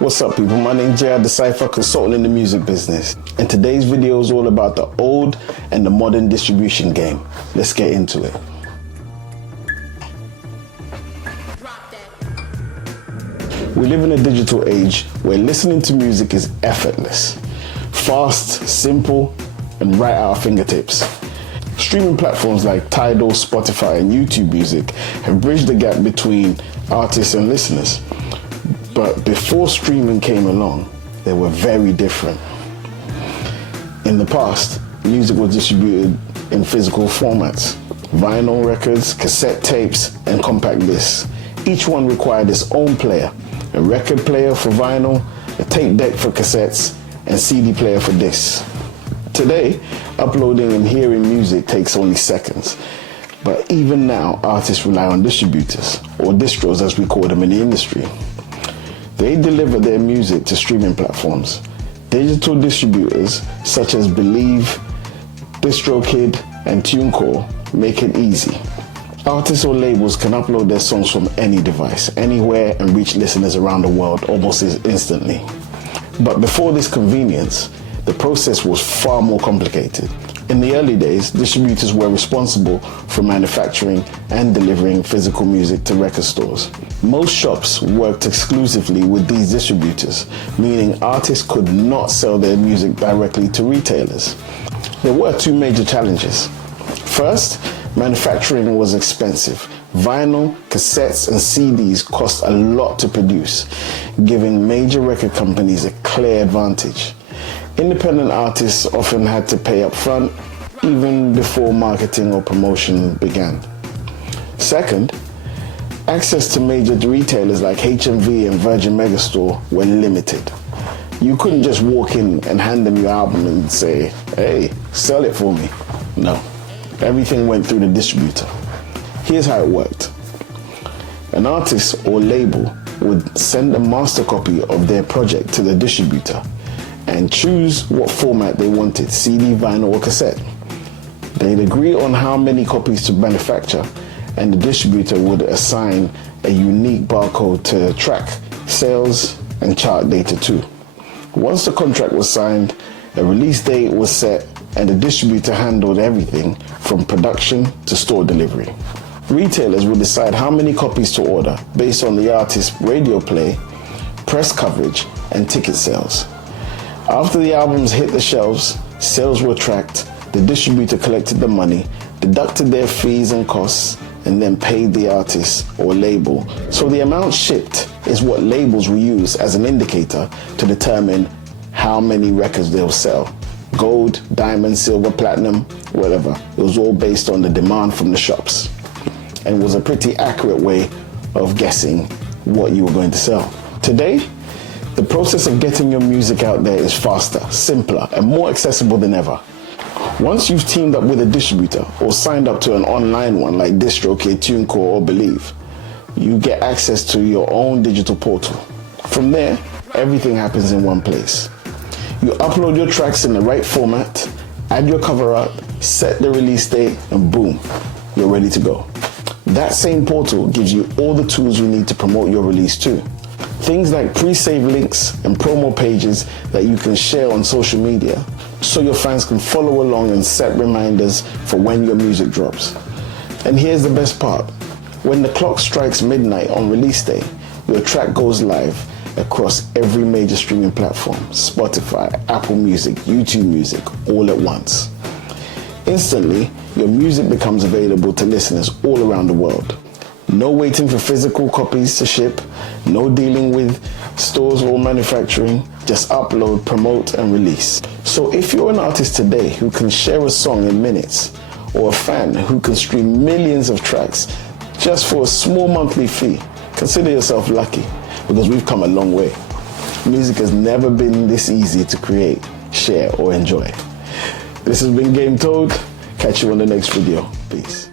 What's up, people? My name is J.R. Decipher, consultant in the music business. And today's video is all about the old and the modern distribution game. Let's get into it. We live in a digital age where listening to music is effortless, fast, simple, and right at our fingertips. Streaming platforms like Tidal, Spotify, and YouTube Music have bridged the gap between artists and listeners. But before streaming came along, they were very different. In the past, music was distributed in physical formats: vinyl records, cassette tapes, and compact discs. Each one required its own player: a record player for vinyl, a tape deck for cassettes, and CD player for discs. Today, uploading and hearing music takes only seconds. But even now, artists rely on distributors, or distros as we call them in the industry. They deliver their music to streaming platforms. Digital distributors such as Believe, DistroKid, and TuneCore make it easy. Artists or labels can upload their songs from any device, anywhere, and reach listeners around the world almost instantly. But before this convenience, the process was far more complicated. In the early days, distributors were responsible for manufacturing and delivering physical music to record stores. Most shops worked exclusively with these distributors, meaning artists could not sell their music directly to retailers. There were two major challenges. First, manufacturing was expensive. Vinyl, cassettes, and CDs cost a lot to produce, giving major record companies a clear advantage. Independent artists often had to pay up front, even before marketing or promotion began. Second, access to major retailers like HMV and Virgin Megastore were limited. You couldn't just walk in and hand them your album and say, "Hey, sell it for me." No, everything went through the distributor. Here's how it worked. An artist or label would send a master copy of their project to the distributor and choose what format they wanted: CD, vinyl, or cassette. They'd agree on how many copies to manufacture, and the distributor would assign a unique barcode to track sales and chart data too. Once the contract was signed, a release date was set, and the distributor handled everything from production to store delivery. Retailers would decide how many copies to order based on the artist's radio play, press coverage, and ticket sales. After the albums hit the shelves, sales were tracked, the distributor collected the money, deducted their fees and costs, and then paid the artist or label. So the amount shipped is what labels will use as an indicator to determine how many records they'll sell. Gold, diamond, silver, platinum, whatever. It was all based on the demand from the shops, and was a pretty accurate way of guessing what you were going to sell. Today, the process of getting your music out there is faster, simpler, and more accessible than ever. Once you've teamed up with a distributor or signed up to an online one like DistroKid, TuneCore, or Believe, you get access to your own digital portal. From there, everything happens in one place. You upload your tracks in the right format, add your cover art, set the release date, and boom, you're ready to go. That same portal gives you all the tools you need to promote your release too. Things like pre-save links and promo pages that you can share on social media so your fans can follow along and set reminders for when your music drops. And here's the best part. When the clock strikes midnight on release day, your track goes live across every major streaming platform: Spotify, Apple Music, YouTube Music, all at once. Instantly, your music becomes available to listeners all around the world. No waiting for physical copies to ship, no dealing with stores or manufacturing, just upload, promote, and release. So if you're an artist today who can share a song in minutes, or a fan who can stream millions of tracks just for a small monthly fee, consider yourself lucky, because we've come a long way. Music has never been this easy to create, share, or enjoy. This has been Game Toad. Catch you on the next video. Peace.